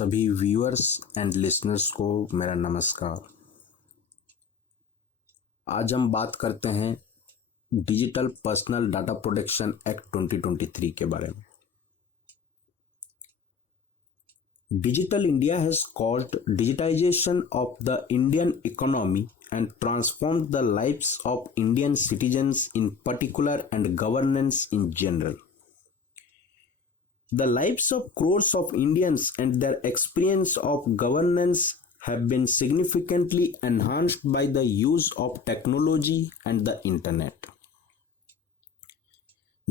सभी viewers and listeners को मेरा नमस्कार। आज हम बात करते हैं digital personal data protection act 2023 के बारे में। Digital India has caused digitisation of the Indian economy and transformed the lives of Indian citizens in particular and governance in general. The lives of crores of Indians and their experience of governance have been significantly enhanced by the use of technology and the internet.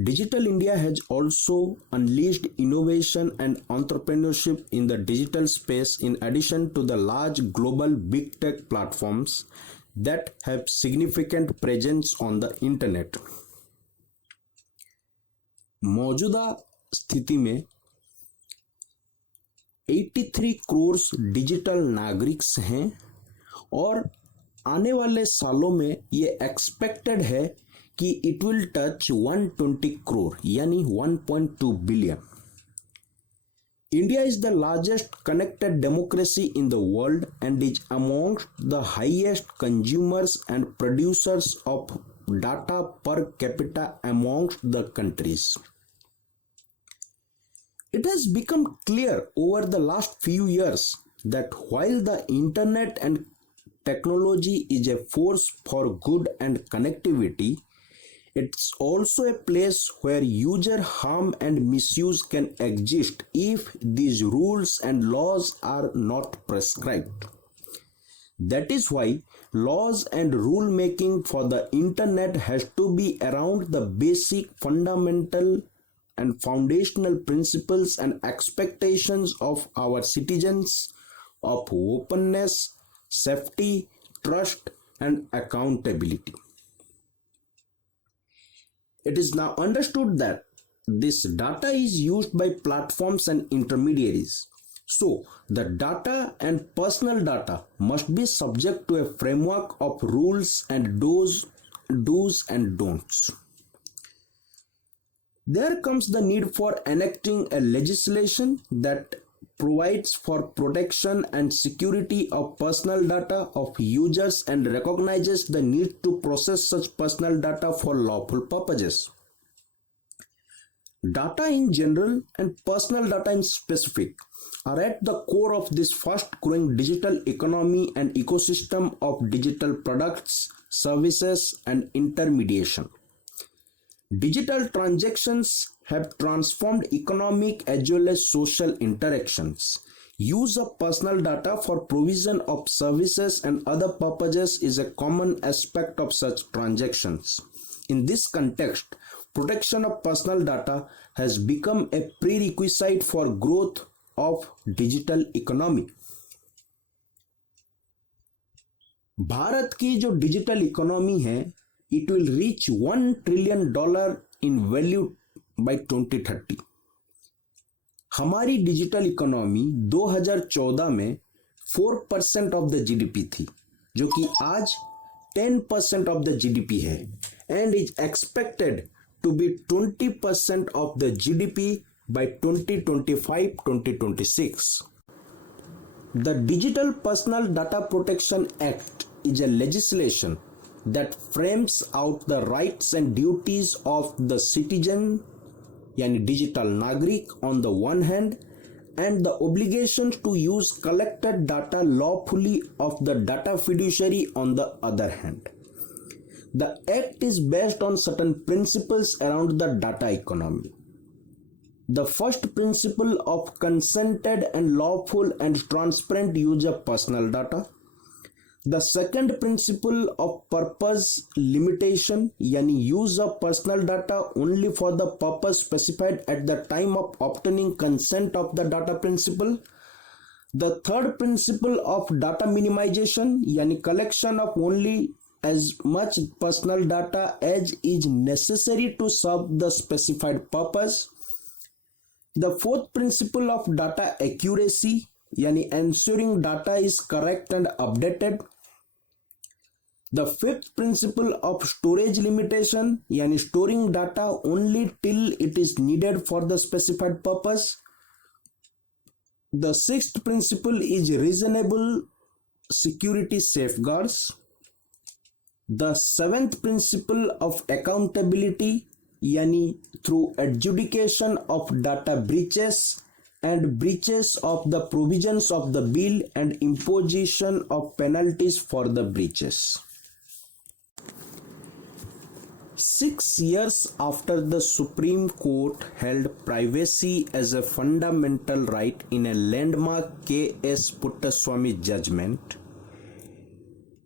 Digital India has also unleashed innovation and entrepreneurship in the digital space in addition to the large global big tech platforms that have significant presence on the internet. मौजूदा स्थिति में 83 crore digital नागरिक हैं और आने वाले सालों में ये एक्सपेक्टेड है कि इट विल टच 120 करोड़ यानी 1.2 billion. India is the largest connected democracy in the world and is amongst the highest consumers and producers of data per capita amongst the countries. It has become clear over the last few years that while the internet and technology is a force for good and connectivity, it's also a place where user harm and misuse can exist if these rules and laws are not prescribed. That is why laws and rule making for the internet has to be around the basic fundamental and foundational principles and expectations of our citizens of openness, safety, trust, and accountability. It is now understood that this data is used by platforms and intermediaries. So, the data and personal data must be subject to a framework of rules and do's and don'ts. There comes the need for enacting a legislation that provides for protection and security of personal data of users and recognizes the need to process such personal data for lawful purposes. Data in general and personal data in specific are at the core of this fast-growing digital economy and ecosystem of digital products, services, and intermediation. Digital transactions have transformed economic as well as social interactions. Use of personal data for provision of services and other purposes is a common aspect of such transactions. In this context, protection of personal data has become a prerequisite for growth of digital economy. Bharat की जो digital economy है, it will reach $1 trillion in value by 2030. हमारी digital economy 2014 में 4% of the GDP थी, जो कि आज 10% of the GDP है and is expected to be 20% of the GDP by 2025-2026. The Digital Personal Data Protection Act is a legislation that frames out the rights and duties of the citizen, yani digital nagrik on the one hand, and the obligation to use collected data lawfully of the data fiduciary on the other hand. The act is based on certain principles around the data economy. The first principle of consented and lawful and transparent use of personal data. The second principle of purpose limitation, yani use of personal data only for the purpose specified at the time of obtaining consent of the data principle. The third principle of data minimization, yani collection of only as much personal data as is necessary to serve the specified purpose. The fourth principle of data accuracy, yani ensuring data is correct and updated. The fifth principle of storage limitation, yani storing data only till it is needed for the specified purpose. The sixth principle is reasonable security safeguards. The seventh principle of accountability, yani through adjudication of data breaches and breaches of the provisions of the bill and imposition of penalties for the breaches. 6 years after the Supreme Court held privacy as a fundamental right in a landmark K.S. Puttaswamy judgment,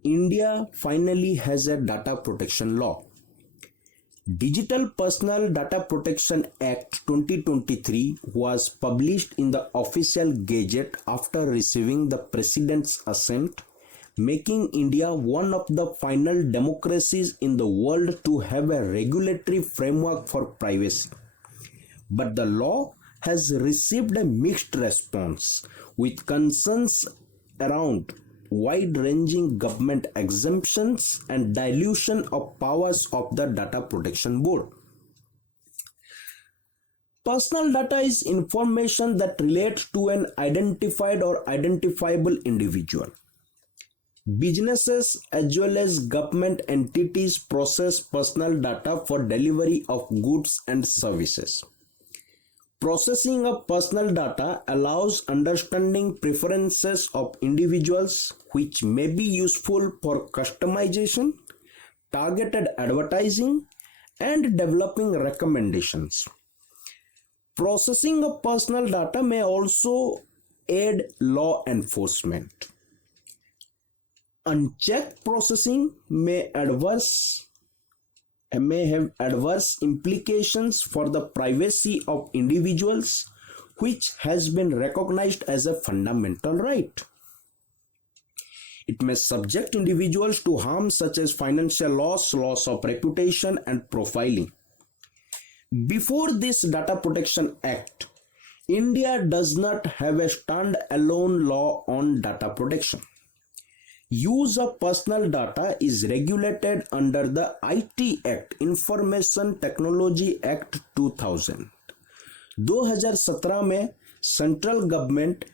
India finally has a data protection law. Digital Personal Data Protection Act 2023 was published in the official gazette after receiving the President's assent, making India one of the final democracies in the world to have a regulatory framework for privacy. But the law has received a mixed response, with concerns around wide-ranging government exemptions and dilution of powers of the Data Protection Board. Personal data is information that relates to an identified or identifiable individual. Businesses as well as government entities process personal data for delivery of goods and services. Processing of personal data allows understanding preferences of individuals, which may be useful for customization, targeted advertising, and developing recommendations. Processing of personal data may also aid law enforcement. Unchecked processing may have adverse implications for the privacy of individuals, which has been recognized as a fundamental right. It may subject individuals to harm such as financial loss, loss of reputation, and profiling. Before this Data Protection Act, India does not have a stand-alone law on data protection. Use of personal data is regulated under the IT Act, Information Technology Act 2000. 2017 में central government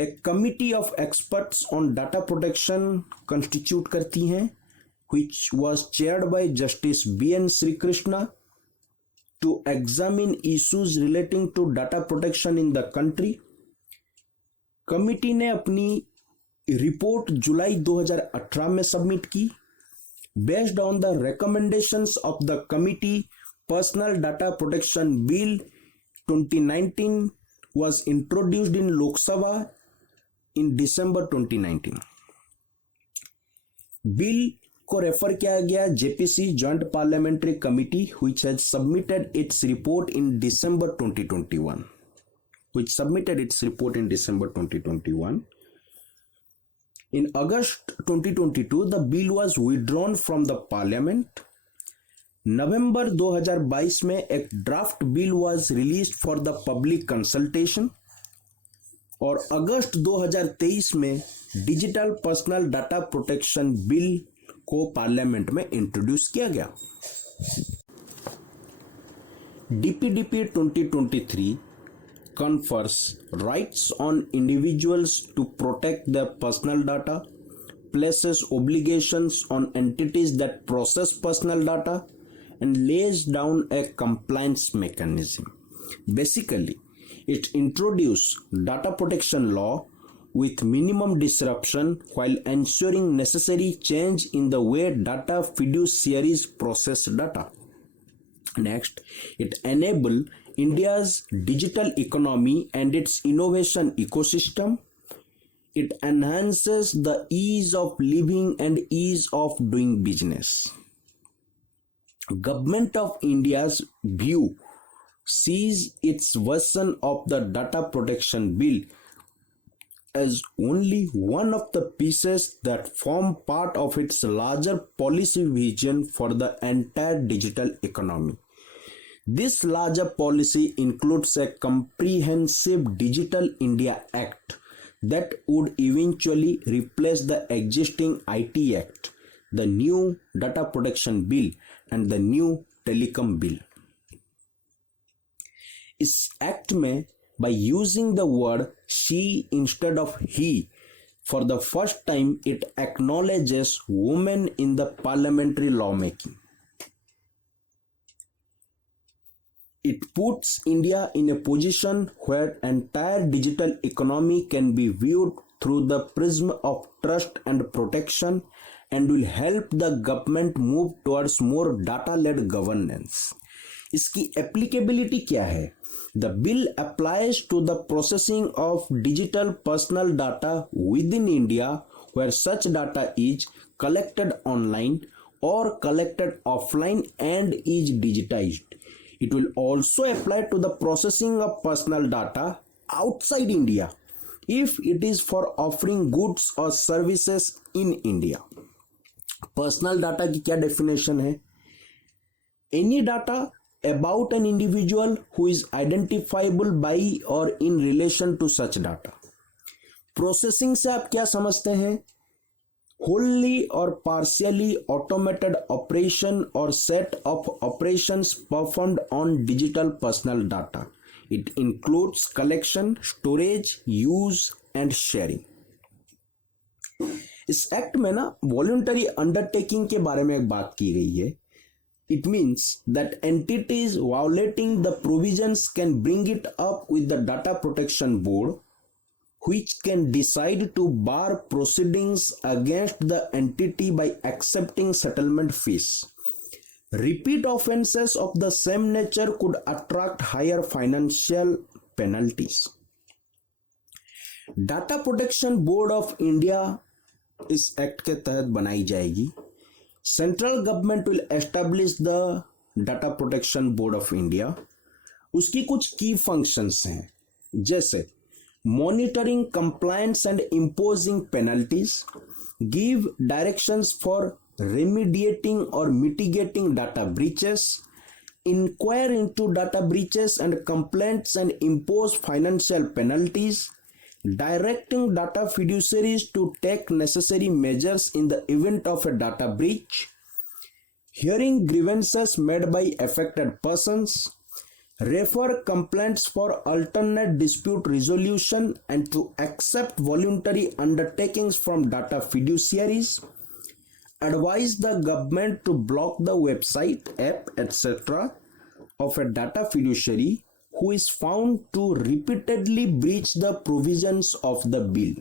एक committee of experts on data protection constitute करती हैं, which was chaired by Justice B.N. Sri Krishna, to examine issues relating to data protection in the country. Committee ने अपनी report जुलाई 2018 में submit की. Based on the recommendations of the committee, Personal Data Protection Bill 2019 was introduced in Lok Sabha in December 2019. Bill को refer किया गया JPC joint parliamentary committee which has submitted its report in December 2021. In August 2022, the bill was withdrawn from the parliament. November 2022 में एक draft bill was released for the public consultation और अगस्त 2023 में digital personal data protection bill को parliament में introduce किया गया. DPDP 2023 confers rights on individuals to protect their personal data, places obligations on entities that process personal data, and lays down a compliance mechanism. Basically, it introduces data protection law with minimum disruption while ensuring necessary change in the way data fiduciaries process data. Next, it enables India's digital economy and its innovation ecosystem. It enhances the ease of living and ease of doing business. Government of India's view sees its version of the data protection bill as only one of the pieces that form part of its larger policy vision for the entire digital economy. This larger policy includes a comprehensive Digital India Act that would eventually replace the existing IT Act, the new Data Protection Bill, and the new Telecom Bill. इस act में by using the word she instead of he, for the first time it acknowledges women in the parliamentary lawmaking. It puts India in a position where entire digital economy can be viewed through the prism of trust and protection and will help the government move towards more data-led governance. इसकी applicability क्या है? The bill applies to the processing of digital personal data within India where such data is collected online or collected offline and is digitized. It will also apply to the processing of personal data outside India if it is for offering goods or services in India. Personal data की क्या definition है? Any data about an individual who is identifiable by or in relation to such data. Processing से आप क्या समझते हैं? Wholly or partially automated operation or set of operations performed on digital personal data. It includes collection, storage, use and sharing. इस act में ना voluntary undertaking के बारे में एक बात की गई है. It means that entities violating the provisions can bring it up with the Data Protection Board, which can decide to bar proceedings against the entity by accepting settlement fees. Repeat offenses of the same nature could attract higher financial penalties. Data Protection Board of India इस act के तहत बनाई जाएगी. Central government will establish the data protection board of India. उसकी कुछ की functions हैं जैसे monitoring compliance and imposing penalties, give directions for remediating or mitigating data breaches, inquire into data breaches and complaints and impose financial penalties, directing data fiduciaries to take necessary measures in the event of a data breach, hearing grievances made by affected persons, refer complaints for alternate dispute resolution and to accept voluntary undertakings from data fiduciaries, advise the government to block the website, app, etc. of a data fiduciary who is found to repeatedly breach the provisions of the bill.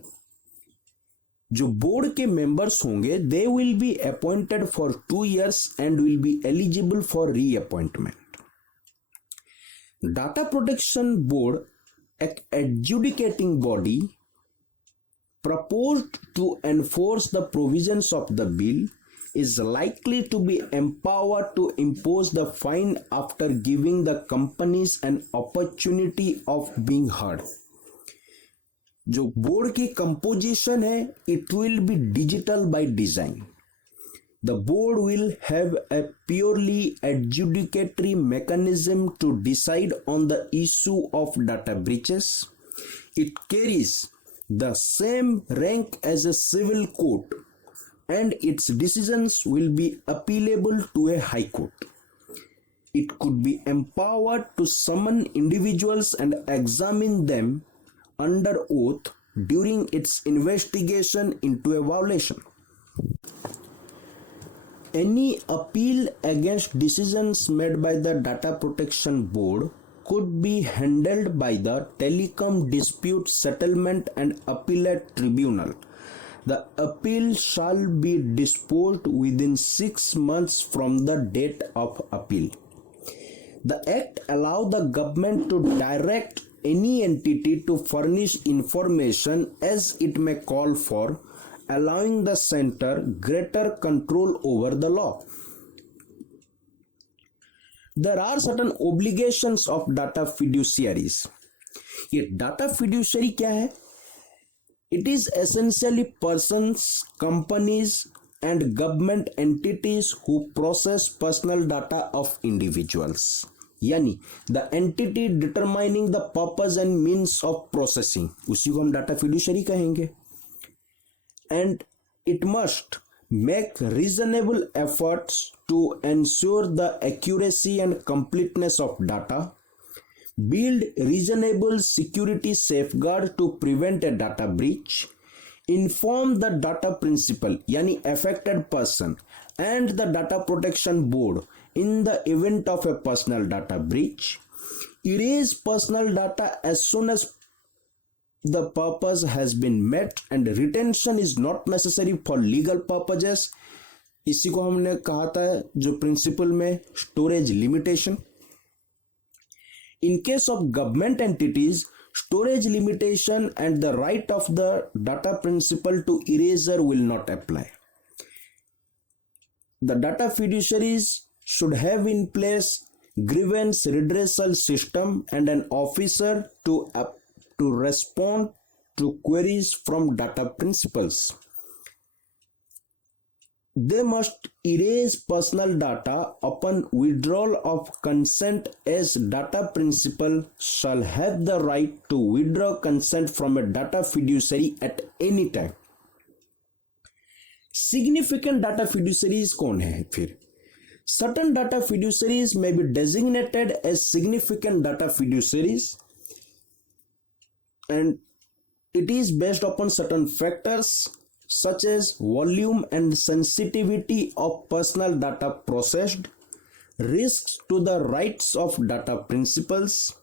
जो board के members होंगे they will be appointed for 2 years and will be eligible for reappointment. Data Protection Board, an adjudicating body, proposed to enforce the provisions of the bill, is likely to be empowered to impose the fine after giving the companies an opportunity of being heard. जो board की composition है, it will be digital by design. The board will have a purely adjudicatory mechanism to decide on the issue of data breaches. It carries the same rank as a civil court, and its decisions will be appealable to a high court. It could be empowered to summon individuals and examine them under oath during its investigation into a violation. Any appeal against decisions made by the Data Protection Board could be handled by the Telecom Dispute Settlement and Appellate Tribunal. The appeal shall be disposed within 6 months from the date of appeal. The Act allows the government to direct any entity to furnish information as it may call for, allowing the center greater control over the law. There are certain obligations of data fiduciaries. ये data fiduciary क्या है? It is essentially persons, companies, and government entities who process personal data of individuals. यानी the entity determining the purpose and means of processing, उसी को हम data fiduciary कहेंगे. And it must make reasonable efforts to ensure the accuracy and completeness of data, build reasonable security safeguard to prevent a data breach, inform the data principal yani affected person and the Data Protection Board in the event of a personal data breach, erase personal data as soon as the purpose has been met and retention is not necessary for legal purposes. इसी को हमने कहा था जो principal में storage limitation. In case of government entities, storage limitation and the right of the data principal to erasure will not apply. The data fiduciaries should have in place grievance redressal system and an officer to respond to queries from data principals. They must erase personal data upon withdrawal of consent, as data principal shall have the right to withdraw consent from a data fiduciary at any time. Significant data fiduciaries कौन है फिर? Certain data fiduciaries may be designated as significant data fiduciaries, and it is based upon certain factors such as volume and sensitivity of personal data processed, risks to the rights of data principals,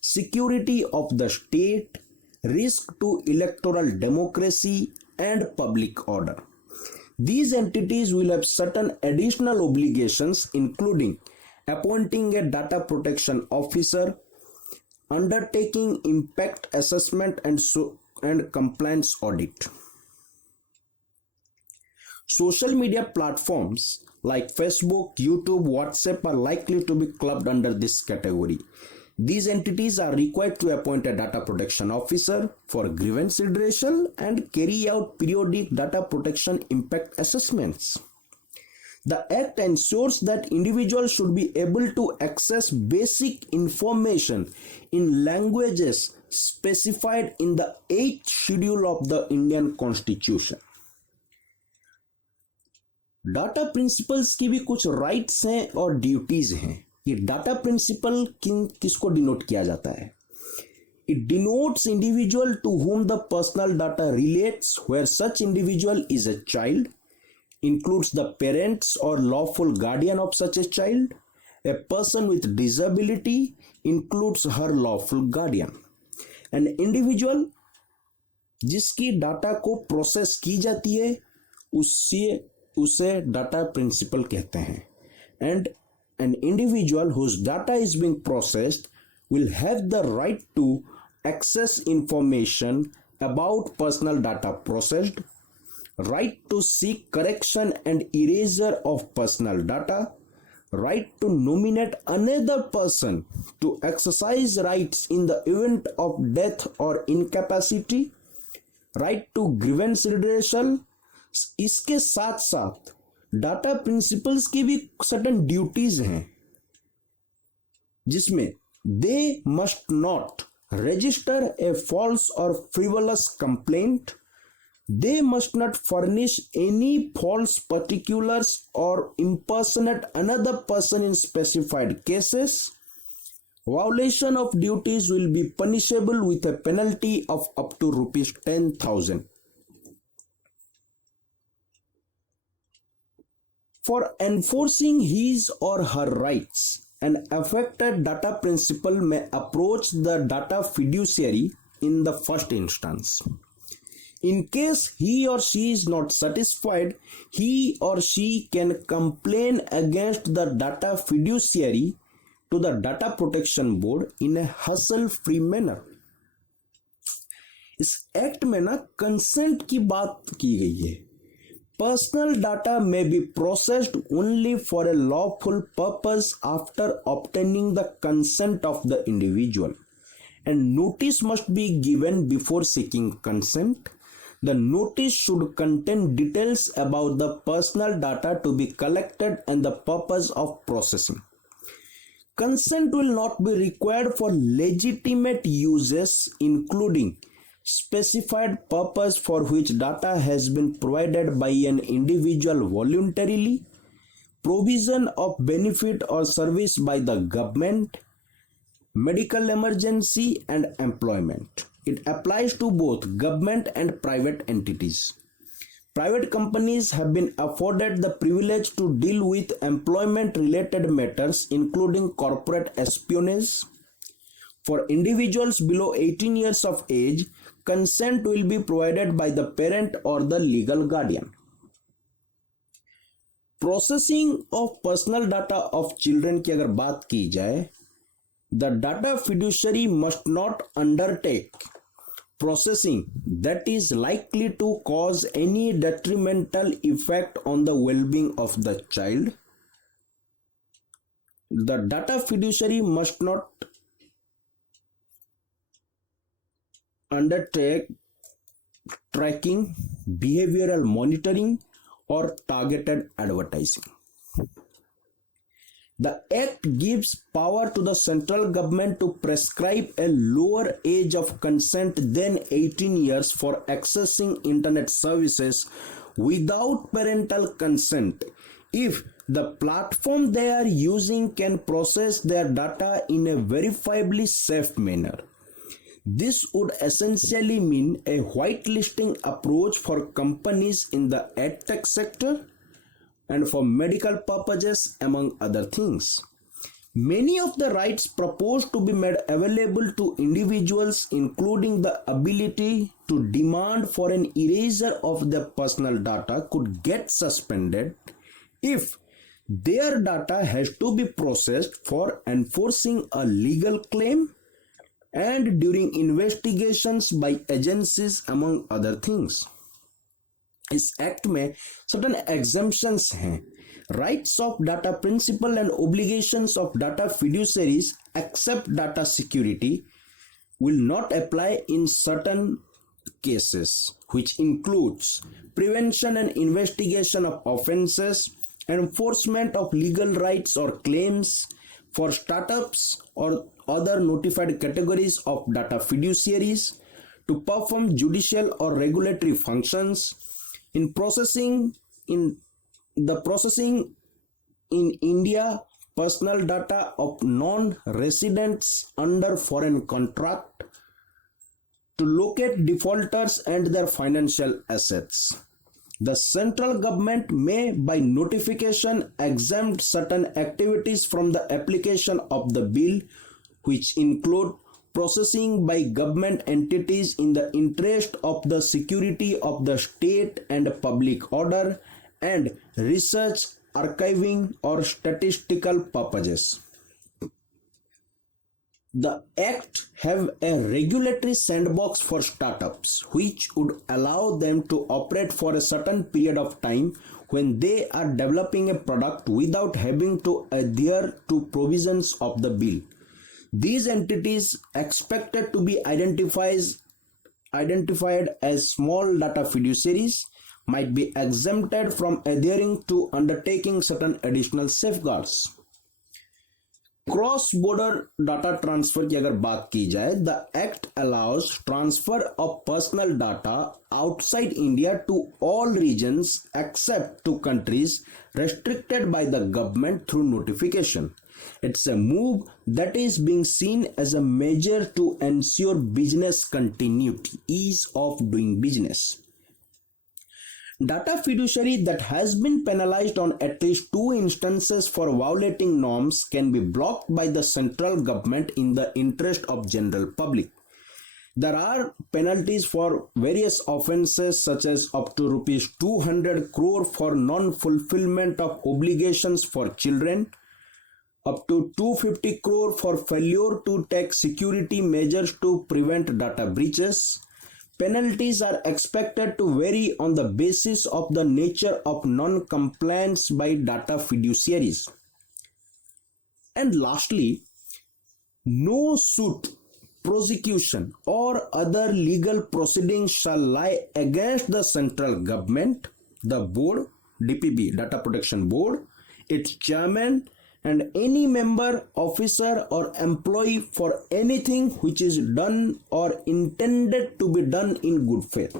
security of the state, risk to electoral democracy, and public order. These entities will have certain additional obligations, including appointing a data protection officer, undertaking impact assessment and compliance audit. Social media platforms like Facebook, YouTube, WhatsApp are likely to be clubbed under this category. These entities are required to appoint a data protection officer for grievance redressal and carry out periodic data protection impact assessments. The Act ensures that individuals should be able to access basic information in languages specified in the 8th schedule of the Indian Constitution. Data principles की भी कुछ rights हैं और duties हैं. ये data principal किसको denote किया जाता है? It denotes individual to whom the personal data relates, where such individual is a child, includes the parents or lawful guardian of such a child, a person with disability, includes her lawful guardian. An individual जिसकी data को process की जाती है उसे data principal कहते हैं. And an individual whose data is being processed will have the right to access information about personal data processed, right to seek correction and erasure of personal data, right to nominate another person to exercise rights in the event of death or incapacity, right to grievance redressal. इसके साथ साथ data principles की भी certain duties हैं जिसमें they must not register a false or frivolous complaint. They must not furnish any false particulars or impersonate another person in specified cases. Violation of duties will be punishable with a penalty of up to rupees 10,000. For enforcing his or her rights, an affected data principal may approach the data fiduciary in the first instance. In case he or she is not satisfied, he or she can complain against the data fiduciary to the Data Protection Board in a hassle-free manner. इस act में ना consent की बात की गई है. Personal data may be processed only for a lawful purpose after obtaining the consent of the individual, and notice must be given before seeking consent. The notice should contain details about the personal data to be collected and the purpose of processing. Consent will not be required for legitimate uses, including specified purpose for which data has been provided by an individual voluntarily, provision of benefit or service by the government, medical emergency, and employment. It applies to both government and private entities. Private companies have been afforded the privilege to deal with employment-related matters, including corporate espionage. For individuals below 18 years of age, consent will be provided by the parent or the legal guardian. Processing of personal data of children की अगर बात की जाए, the data fiduciary must not undertake processing that is likely to cause any detrimental effect on the well-being of the child. The data fiduciary must not undertake tracking, behavioral monitoring, or targeted advertising. The Act gives power to the central government to prescribe a lower age of consent than 18 years for accessing internet services without parental consent if the platform they are using can process their data in a verifiably safe manner. This would essentially mean a whitelisting approach for companies in the edtech sector and for medical purposes, among other things. Many of the rights proposed to be made available to individuals, including the ability to demand for an erasure of their personal data, could get suspended if their data has to be processed for enforcing a legal claim and during investigations by agencies, among other things. इस act में certain exemptions हैं. Rights of data principal and obligations of data fiduciaries except data security will not apply in certain cases, which includes prevention and investigation of offenses, enforcement of legal rights or claims for startups or other notified categories of data fiduciaries to perform judicial or regulatory functions in processing in India personal data of non-residents under foreign contract, to locate defaulters and their financial assets. The central government may, by notification, exempt certain activities from the application of the bill which include processing by government entities in the interest of the security of the state and public order, and research, archiving, or statistical purposes. The Act have a regulatory sandbox for startups, which would allow them to operate for a certain period of time when they are developing a product without having to adhere to provisions of the bill. These entities expected to be identified as small data fiduciaries might be exempted from adhering to undertaking certain additional safeguards. Cross border data transfer की अगर बात की जाए, the act allows transfer of personal data outside India to all regions except to countries restricted by the government through notification. It's a move that is being seen as a measure to ensure business continuity, ease of doing business. Data fiduciary that has been penalized on at least 2 instances for violating norms can be blocked by the central government in the interest of general public. There are penalties for various offences such as up to rupees 200 crore for non-fulfillment of obligations for children, up to 250 crore for failure to take security measures to prevent data breaches. Penalties are expected to vary on the basis of the nature of non-compliance by data fiduciaries. And lastly, no suit, prosecution, or other legal proceedings shall lie against the central government, the board, DPP, Data Protection Board, its chairman, and any member, officer, or employee for anything which is done or intended to be done in good faith.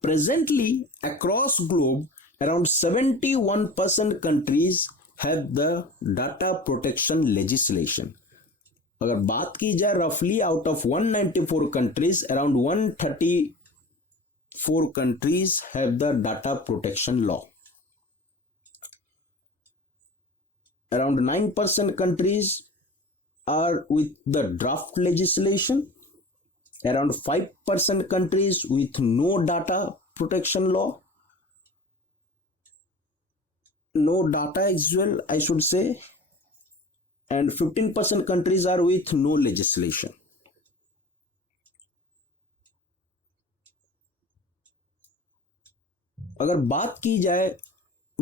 Presently, across globe, around 71% countries have the data protection legislation. अगर बात की जाए roughly out of 194 countries, around 134 countries have the data protection law. Around 9% countries are with the draft legislation, around 5% countries with no data protection law, no data as well, I should say, and 15% countries are with no legislation. अगर बात की जाए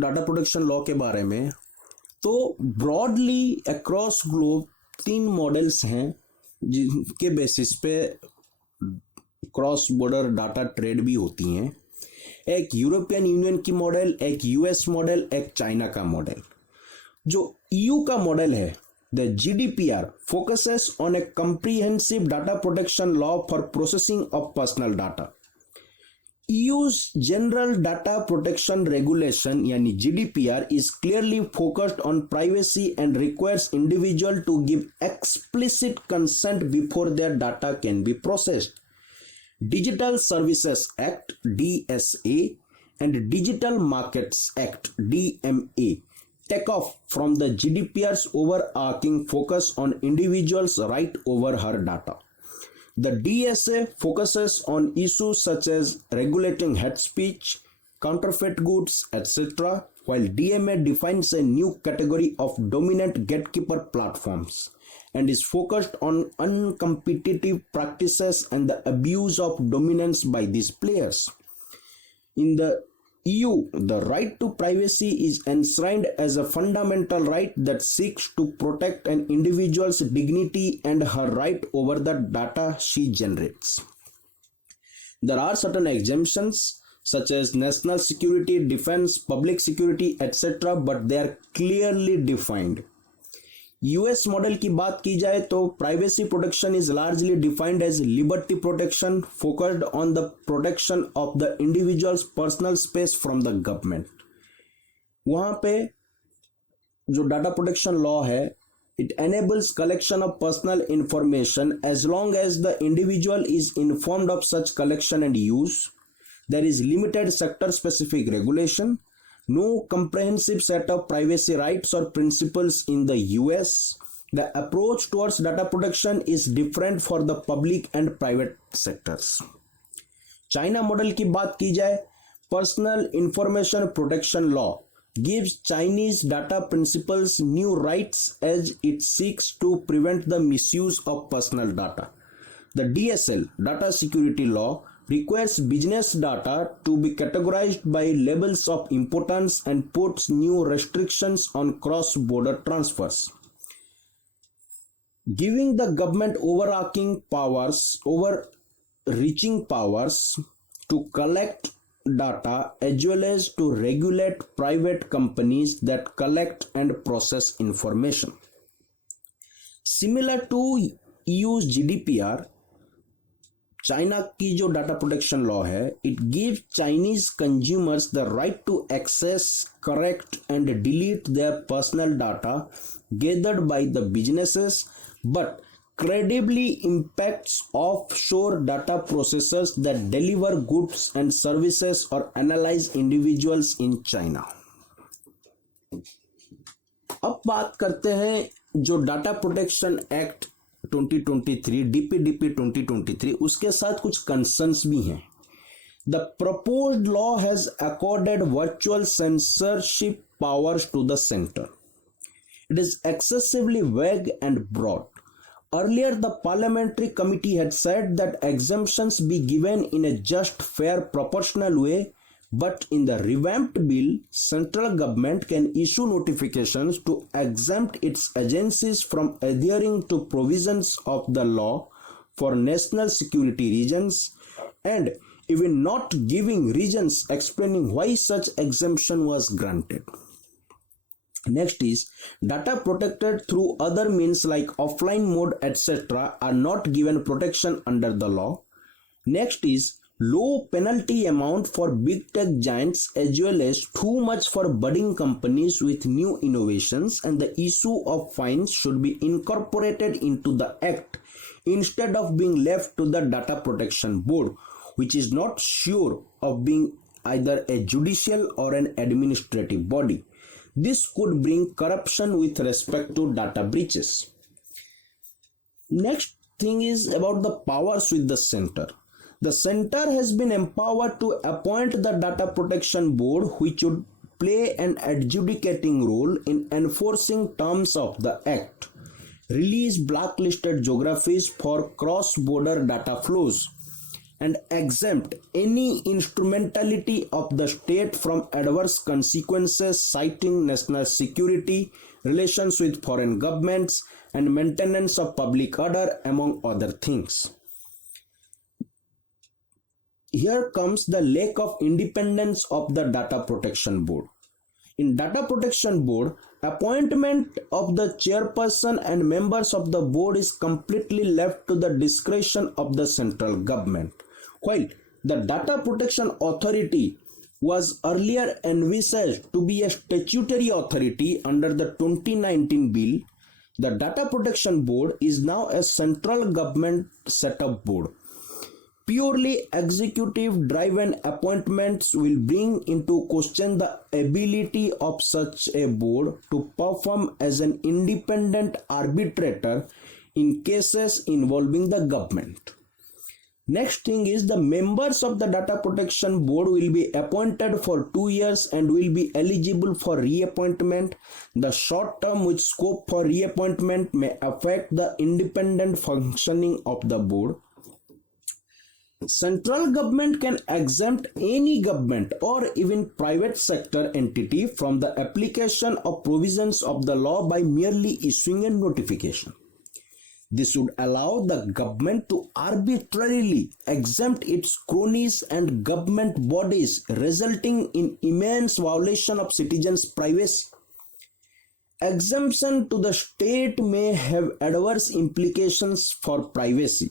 data protection law के बारे में, तो broadly across globe 3 models हैं जिनके बेसिस पे क्रॉस बॉर्डर डाटा ट्रेड भी होती हैं. एक यूरोपियन यूनियन की मॉडल, एक यूएस मॉडल, एक चाइना का मॉडल. जो ईयू का मॉडल है, the GDPR focuses on A comprehensive data protection law for processing of personal data. EU's General Data Protection Regulation यानी GDPR is clearly focused on privacy and requires individual to give explicit consent before their data can be processed. Digital Services Act DSA and Digital Markets Act DMA take off from the GDPR's overarching focus on individuals' right over her data. The DSA focuses on issues such as regulating hate speech, counterfeit goods, etc., while DMA defines a new category of dominant gatekeeper platforms and is focused on uncompetitive practices and the abuse of dominance by these players. In the EU, the right to privacy is enshrined as a fundamental right that seeks to protect an individual's dignity and her right over the data she generates. There are certain exemptions such as national security, defense, public security, etc., but they are clearly defined. US model की बात की जाए तो privacy protection is largely defined as liberty protection focused on the protection of the individual's personal space from the government. वहां पे जो data protection law है, it enables collection of personal information as long as the individual is informed of such collection and use. There is limited sector specific regulation. No comprehensive set of privacy rights or principles in the US. The approach towards data protection is different for the public and private sectors. China model की बात की जाए, personal information protection law gives Chinese data principles new rights as it seeks to prevent the misuse of personal data. The DSL, Data Security Law, requires business data to be categorized by levels of importance and puts new restrictions on cross-border transfers, giving the government overreaching powers to collect data as well as to regulate private companies that collect and process information. Similar to EU's GDPR, China की जो data protection law है, it give Chinese consumers the right to access, correct and delete their personal data gathered by the businesses, but credibly impacts offshore data processors that deliver goods and services or analyze individuals in China. अब बात करते हैं जो data protection act 2023 DPDP 2023, उसके साथ कुछ concerns भी हैं. The proposed law has accorded virtual censorship powers to the center. It is excessively vague and broad. Earlier, the parliamentary committee had said that exemptions be given in a just, fair, proportional way, but in the revamped bill, central government can issue notifications to exempt its agencies from adhering to provisions of the law for national security reasons, and even not giving reasons explaining why such exemption was granted. Next is, data protected through other means like offline mode etc. are not given protection under the law. Next is, low penalty amount for big tech giants as well as too much for budding companies with new innovations, and the issue of fines should be incorporated into the act instead of being left to the Data Protection Board, which is not sure of being either a judicial or an administrative body. This could bring corruption with respect to data breaches. Next thing is about the powers with the center. The center has been empowered to appoint the Data Protection Board, which would play an adjudicating role in enforcing terms of the Act, release blacklisted geographies for cross-border data flows, and exempt any instrumentality of the state from adverse consequences, citing national security, relations with foreign governments, and maintenance of public order, among other things. Here comes the lack of independence of the Data Protection Board. In Data Protection Board, appointment of the chairperson and members of the board is completely left to the discretion of the central government. While the Data Protection Authority was earlier envisaged to be a statutory authority under the 2019 bill, the Data Protection Board is now a central government set-up board. Purely executive driven appointments will bring into question the ability of such a board to perform as an independent arbitrator in cases involving the government. Next thing is, the members of the Data Protection Board will be appointed for 2 years and will be eligible for reappointment. The short term with scope for reappointment may affect the independent functioning of the board. Central government can exempt any government or even private sector entity from the application of provisions of the law by merely issuing a notification. This would allow the government to arbitrarily exempt its cronies and government bodies, resulting in immense violation of citizens' privacy. Exemption to the state may have adverse implications for privacy.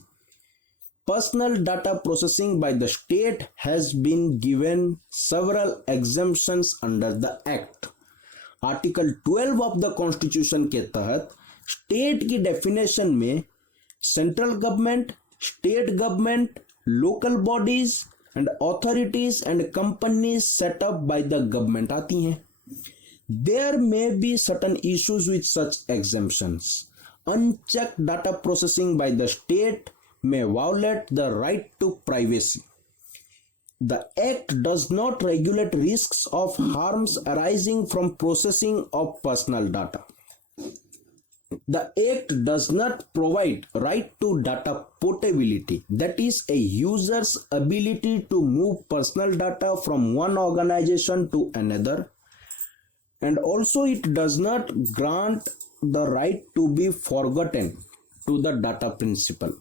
Personal data processing by the state has been given several exemptions under the Act. Article 12 of the Constitution के तहत state की definition में central government, state government, local bodies and authorities and companies set up by the government आती हैं. There may be certain issues with such exemptions. unchecked data processing by the state may violate the right to privacy. The Act does not regulate risks of harms arising from processing of personal data. The Act does not provide right to data portability, that is, a user's ability to move personal data from one organization to another, and also it does not grant the right to be forgotten to the data principle.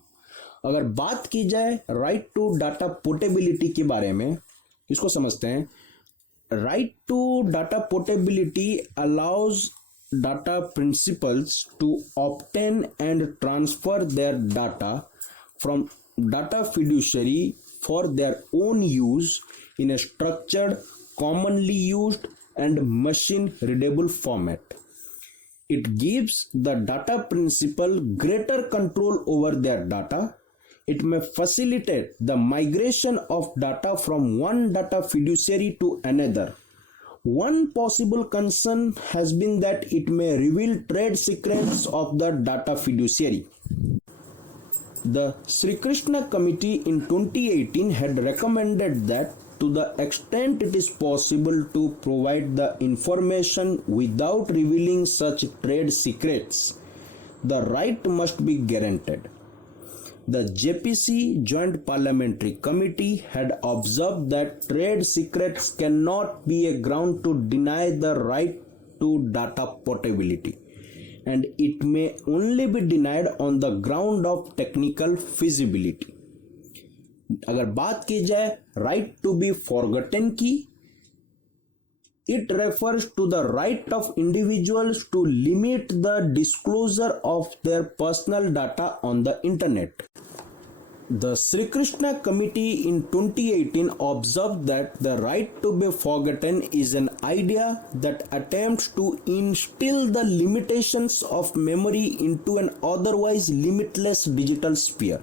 अगर बात की जाए right to data portability के बारे में, इसको समझते हैं. Right to data portability allows data principals to obtain and transfer their data from data fiduciary for their own use in a structured, commonly used and machine readable format. It gives the data principal greater control over their data. It may facilitate the migration of data from one data fiduciary to another. One possible concern has been that it may reveal trade secrets of the data fiduciary. The Sri Krishna Committee in 2018 had recommended that to the extent it is possible to provide the information without revealing such trade secrets, the right must be guaranteed. The JPC Joint Parliamentary Committee had observed that trade secrets cannot be a ground to deny the right to data portability, and it may only be denied on the ground of technical feasibility. अगर बात की जाए right to be forgotten की, it refers to the right of individuals to limit the disclosure of their personal data on the internet. The Sri Krishna Committee in 2018 observed that the right to be forgotten is an idea that attempts to instill the limitations of memory into an otherwise limitless digital sphere.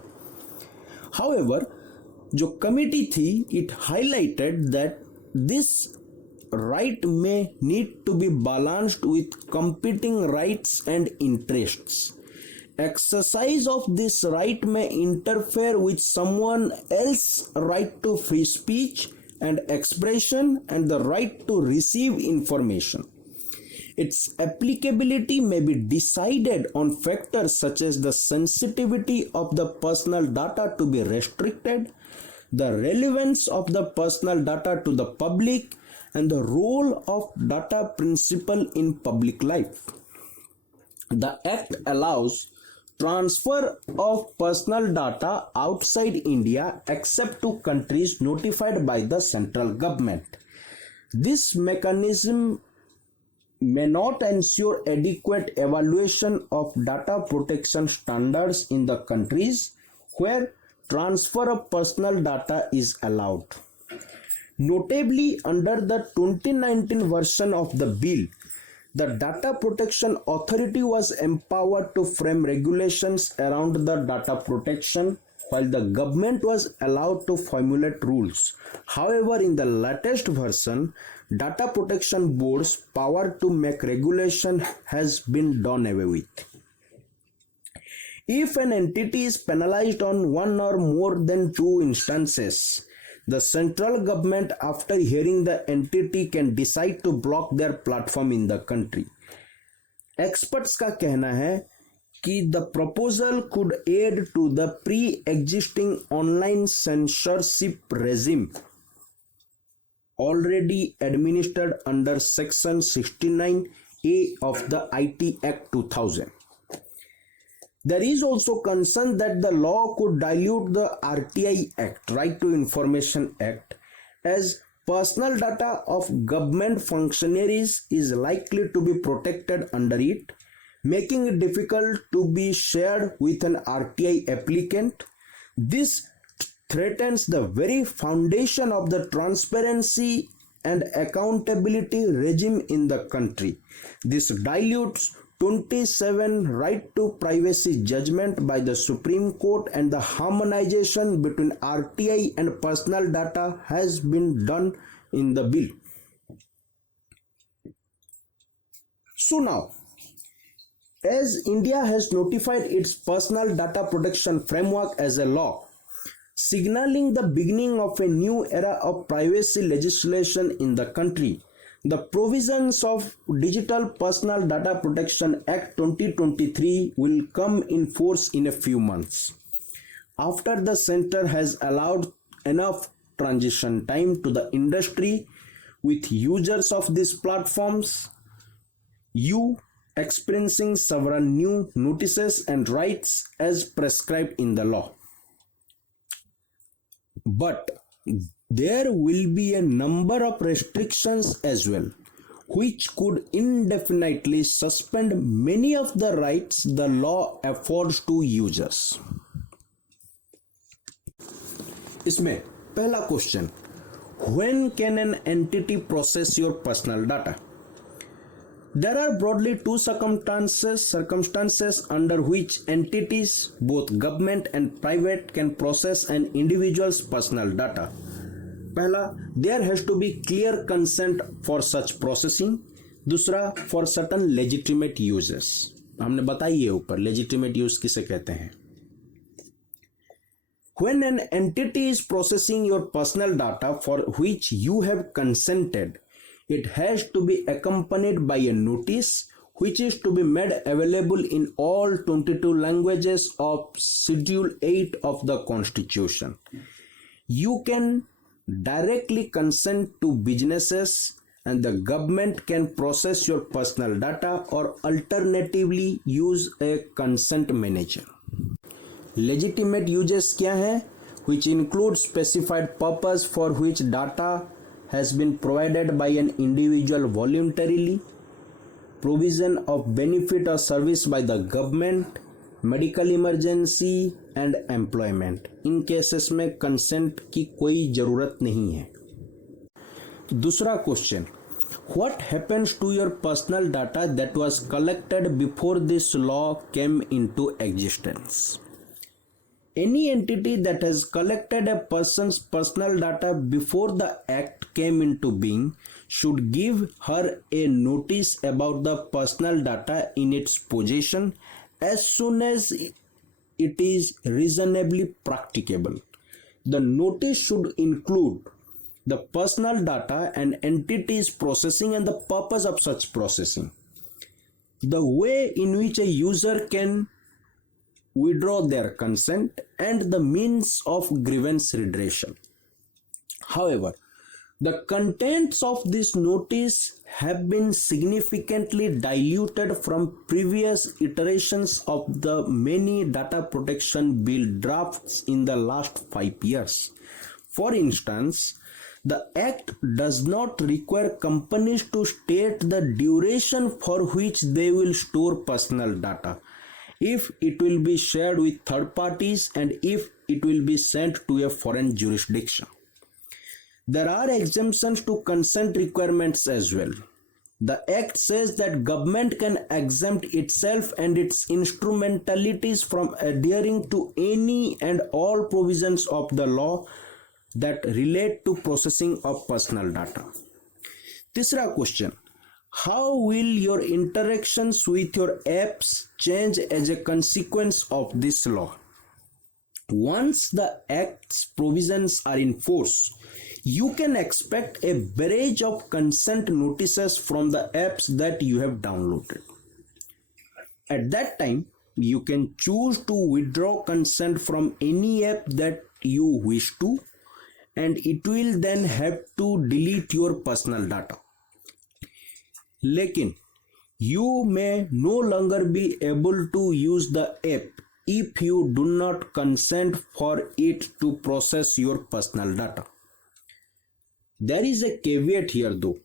However, जो committee थी, it highlighted that this right may need to be balanced with competing rights and interests. Exercise of this right may interfere with someone else's right to free speech and expression and the right to receive information. Its applicability may be decided on factors such as the sensitivity of the personal data to be restricted, the relevance of the personal data to the public, and the role of data principle in public life. The Act allows transfer of personal data outside India except to countries notified by the central government. This mechanism may not ensure adequate evaluation of data protection standards in the countries where transfer of personal data is allowed. Notably, under the 2019 version of the bill, the Data Protection Authority was empowered to frame regulations around the data protection, while the government was allowed to formulate rules. However, in the latest version, Data Protection Board's power to make regulation has been done away with. If an entity is penalized on one or more than two instances, the central government, after hearing the entity, can decide to block their platform in the country. Experts का कहना है कि the proposal could aid to the pre-existing online censorship regime already administered under Section 69A of the IT Act 2000. There is also concern that the law could dilute the RTI Act, Right to Information Act, as personal data of government functionaries is likely to be protected under it, making it difficult to be shared with an RTI applicant. This threatens the very foundation of the transparency and accountability regime in the country. This dilutes 27 right to privacy judgment by the Supreme Court, and the harmonization between RTI and personal data has been done in the bill. So now, As India has notified its personal data protection framework as a law, signaling the beginning of a new era of privacy legislation in the country, the provisions of Digital Personal Data Protection Act 2023 will come in force in a few months. After the center has allowed enough transition time to the industry with users of these platforms, you experiencing several new notices and rights as prescribed in the law. But there will be a number of restrictions as well, which could indefinitely suspend many of the rights the law affords to users. इसमें पहला question, when can an entity process your personal data? There are broadly two circumstances under which entities, both government and private, can process an individual's personal data. पहला, there has to be clear consent for such processing. दूसरा, for certain legitimate uses. हमने बताई है ऊपर legitimate use किसे कहते हैं. When an entity is processing your personal data for which you have consented, it has to be accompanied by a notice which is to be made available in all 22 languages of Schedule 8 of the Constitution. You can directly consent to businesses and the government can process your personal data or alternatively use a consent manager. Legitimate uses क्या है? Which include specified purpose for which data has been provided by an individual voluntarily, provision of benefit or service by the government, medical emergency and employment. In cases में consent की कोई जरूरत नहीं है. दूसरा question, what happens to your personal data that was collected before this law came into existence? Any entity that has collected a person's personal data before the act came into being should give her a notice about the personal data in its possession as soon as it is reasonably practicable. The notice should include the personal data and entities processing and the purpose of such processing, the way in which a user can withdraw their consent, and the means of grievance redressal. However, the contents of this notice have been significantly diluted from previous iterations of the many data protection bill drafts in the last 5 years. For instance, the Act does not require companies to state the duration for which they will store personal data, if it will be shared with third parties, and if it will be sent to a foreign jurisdiction. There are exemptions to consent requirements as well. The Act says that government can exempt itself and its instrumentalities from adhering to any and all provisions of the law that relate to processing of personal data. तीसरा question, how will your interactions with your apps change as a consequence of this law? Once the Act's provisions are in force, you can expect a barrage of consent notices from the apps that you have downloaded. At that time, you can choose to withdraw consent from any app that you wish to, and it will then have to delete your personal data. लेकिन you may no longer be able to use the app if you do not consent for it to process your personal data. There is a caveat here though.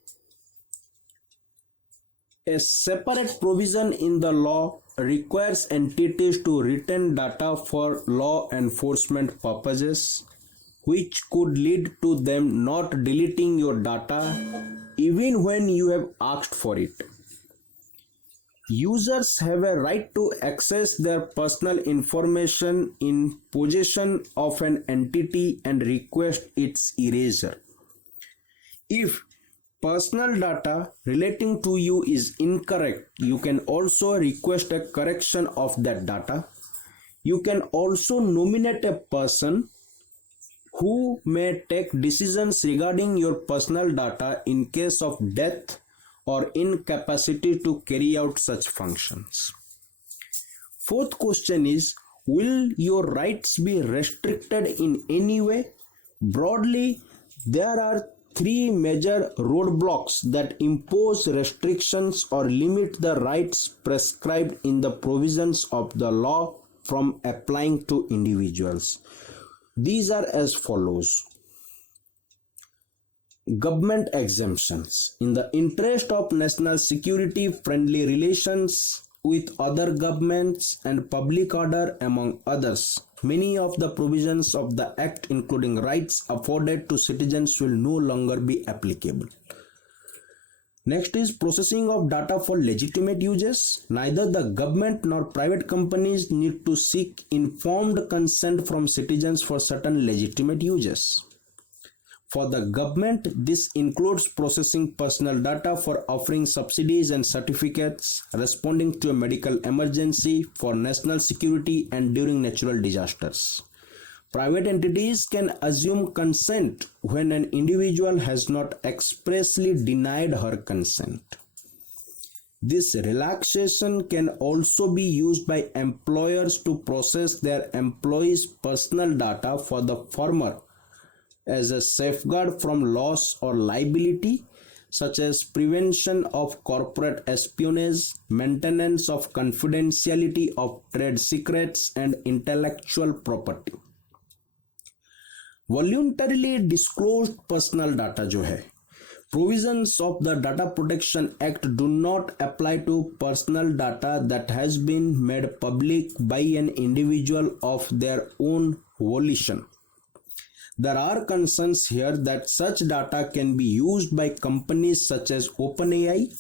A separate provision in the law requires entities to retain data for law enforcement purposes, which could lead to them not deleting your data even when you have asked for it. Users have a right to access their personal information in possession of an entity and request its erasure. If personal data relating to you is incorrect, you can also request a correction of that data. You can also nominate a person who may take decisions regarding your personal data in case of death or incapacity to carry out such functions. Fourth question is, will your rights be restricted in any way? Broadly, there are three major roadblocks that impose restrictions or limit the rights prescribed in the provisions of the law from applying to individuals. These are as follows. Government exemptions. In the interest of national security, friendly relations with other governments and public order among others, many of the provisions of the Act, including rights afforded to citizens, will no longer be applicable. Next is processing of data for legitimate uses. Neither the government nor private companies need to seek informed consent from citizens for certain legitimate uses. For the government, this includes processing personal data for offering subsidies and certificates, responding to a medical emergency, for national security, and during natural disasters. Private entities can assume consent when an individual has not expressly denied her consent. This relaxation can also be used by employers to process their employees' personal data for the former as a safeguard from loss or liability, such as prevention of corporate espionage, maintenance of confidentiality of trade secrets, and intellectual property. Voluntarily disclosed personal data जो है, provisions of the Data Protection Act do not apply to personal data that has been made public by an individual of their own volition. There are concerns here that such data can be used by companies such as OpenAI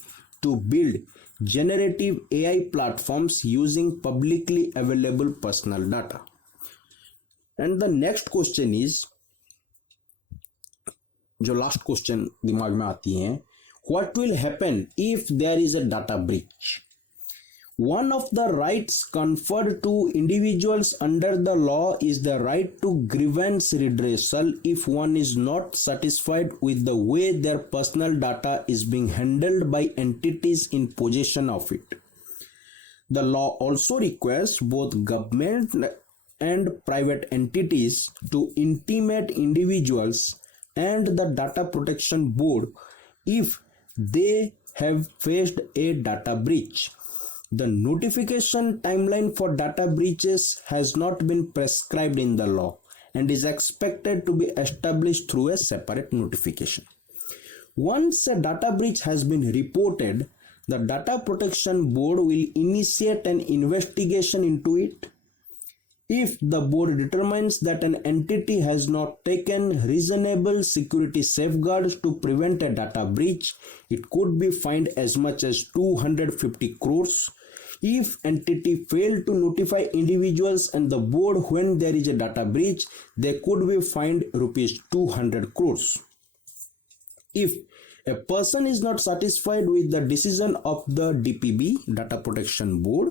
to build generative AI platforms using publicly available personal data. And the next question is, जो last question दिमाग में आती है, what will happen if there is a data breach? One of the rights conferred to individuals under the law is the right to grievance redressal if one is not satisfied with the way their personal data is being handled by entities in possession of it. The law also requires both government and private entities to intimate individuals and the Data Protection Board if they have faced a data breach. The notification timeline for data breaches has not been prescribed in the law and is expected to be established through a separate notification. Once a data breach has been reported, the Data Protection Board will initiate an investigation into it. If the board determines that an entity has not taken reasonable security safeguards to prevent a data breach, it could be fined as much as 250 crores. If entity failed to notify individuals and the board when there is a data breach, they could be fined rupees 200 crores. If a person is not satisfied with the decision of the DPB, Data Protection Board,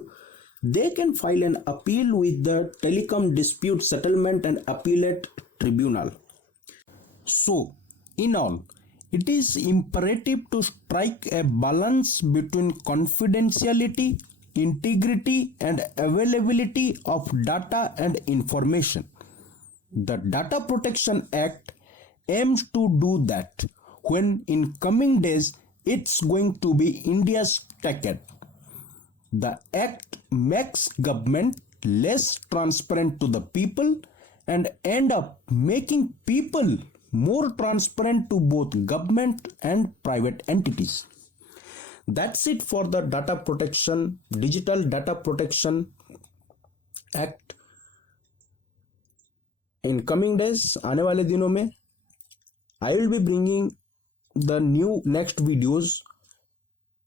they can file an appeal with the Telecom Dispute Settlement and Appellate Tribunal. So, in all, it is imperative to strike a balance between confidentiality, integrity, and availability of data and information. The Data Protection Act aims to do that when in coming days it's going to be India's decade. The act makes government less transparent to the people and end up making people more transparent to both government and private entities. That's it for the Digital Data Protection Act. In coming days, आने वाले दिनों में, I will be bringing the next videos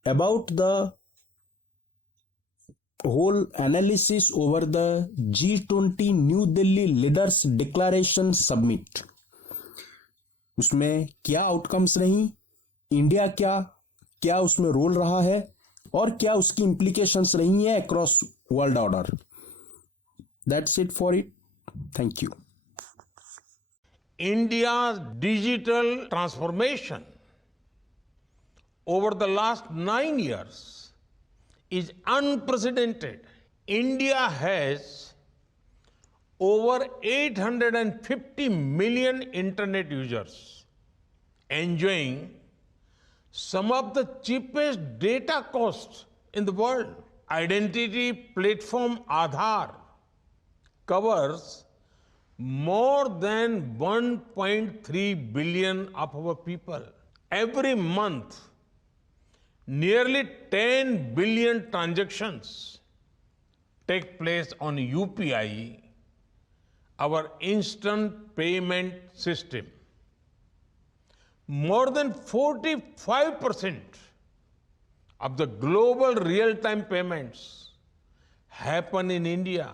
about the whole analysis over the G20 New Delhi Leaders Declaration Summit. उसमें क्या outcomes रही, India क्या उसमें role रहा है और क्या उसकी implications रही हैं across world order. That's it for it. Thank you. India's digital transformation over the last 9 years is unprecedented. India has over 850 million internet users enjoying some of the cheapest data costs in the world. Identity platform Aadhaar covers more than 1.3 billion of our people. Every month, nearly 10 billion transactions take place on UPI, our instant payment system. More than 45% of the global real-time payments happen in India.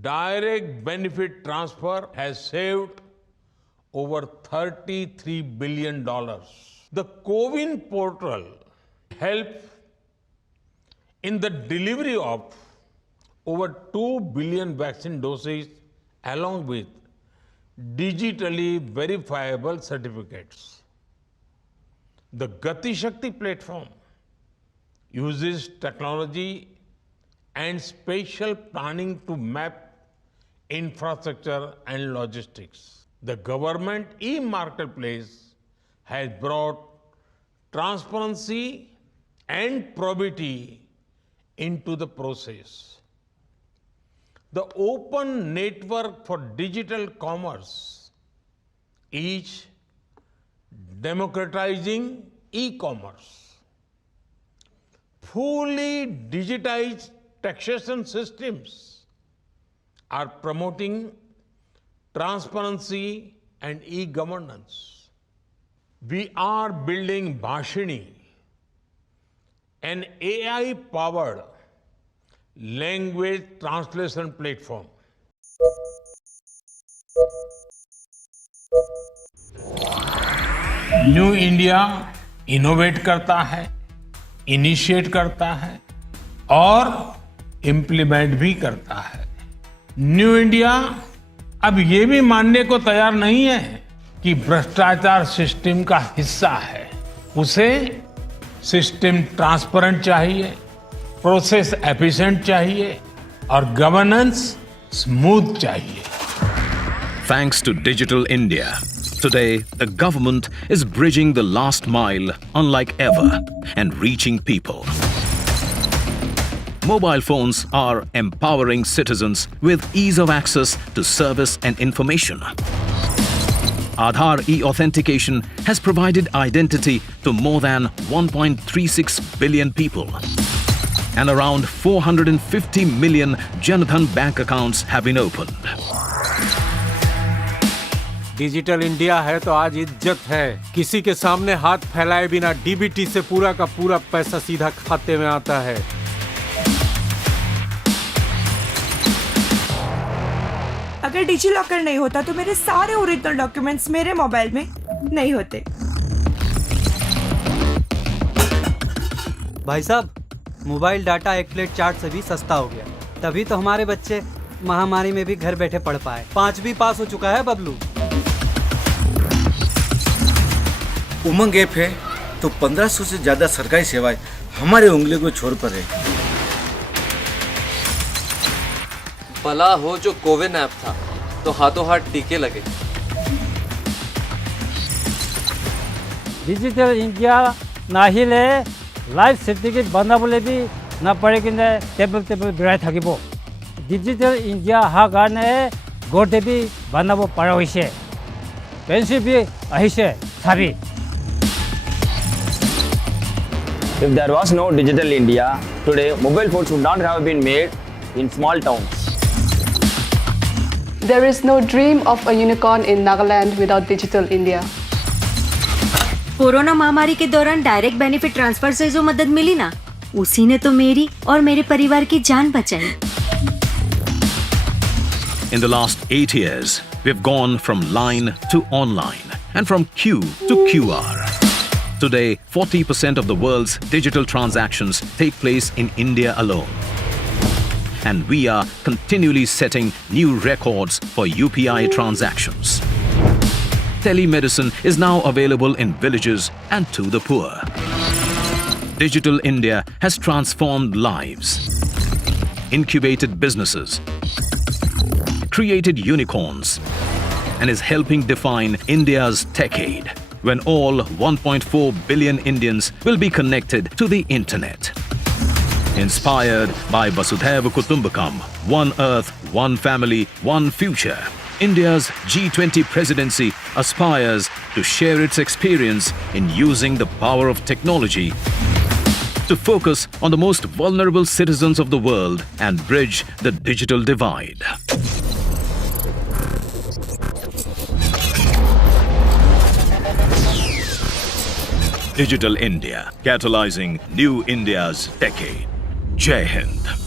Direct benefit transfer has saved over $33 billion. The CoWIN portal helped in the delivery of over 2 billion vaccine doses along with digitally verifiable certificates. The Gati Shakti platform uses technology and spatial planning to map infrastructure and logistics. The government e-marketplace has brought transparency and probity into the process. The open network for digital commerce is democratizing e-commerce. Fully digitized taxation systems are promoting transparency and e-governance. We are building Bhashini, an AI-powered language translation platform. New India innovate करता है, initiate करता है और implement भी करता है। New India अब ये भी मानने को तैयार नहीं है कि भ्रष्टाचार सिस्टम का हिस्सा है। उसे सिस्टम ट्रांसपेरेंट चाहिए, प्रोसेस एफिशिएंट चाहिए और गवर्नेंस स्मूथ चाहिए। Thanks to Digital India, today the government is bridging the last mile unlike ever and reaching people. Mobile phones are empowering citizens with ease of access to service and information. Aadhaar e-authentication has provided identity to more than 1.36 billion people. And around 450 million Jan Dhan bank accounts have been opened. Digital India है तो आज इज्जत है। किसी के सामने हाथ फैलाए बिना डीबीटी से पूरा का पूरा पैसा सीधा खाते में आता है। अगर डिजी लॉकर नहीं होता तो मेरे सारे ओरिजिनल डॉक्यूमेंट्स मेरे मोबाइल में नहीं होते। भाई साहब, मोबाइल डाटा एक प्लेट चाट से भी सस्ता हो गया। तभी तो हमारे बच्चे महामारी में भी घर बैठे पढ़ पाए। 5वीं पास हो चुका है बबलू। उमंग ऐप है तो 1500 से ज्यादा सरकारी सेवाएं हमारे उंगली को छोर पर है। भला हो जो कोविन ऐप था तो हाथों हाथ टीके लगे। डिजिटल इंडिया नाहिले लाइफ सर्टिफिकेट बनाबले भी ना पड़े कि टेबल बिराय থাকিব। डिजिटल इंडिया हा गाने गोटे भी बनाबो पारा होइसे। पेंसिल भी आहिसे साबि। If there was no digital India, today mobile phones would not have been made in small towns. There is no dream of a unicorn in Nagaland without digital India. Corona महामारी के दौरान direct benefit transfer से जो मदद मिली ना, उसी ने तो मेरी और मेरे परिवार की जान बचाई। In the last 8 years, we've gone from line to online and from Q to QR. Today, 40% of the world's digital transactions take place in India alone. And we are continually setting new records for UPI transactions. Telemedicine is now available in villages and to the poor. Digital India has transformed lives, incubated businesses, created unicorns, and is helping define India's decade, when all 1.4 billion Indians will be connected to the internet. Inspired by Vasudhaiva Kutumbakam, One Earth, One Family, One Future, India's G20 presidency aspires to share its experience in using the power of technology to focus on the most vulnerable citizens of the world and bridge the digital divide. Digital India, catalyzing New India's decade. Jai Hind.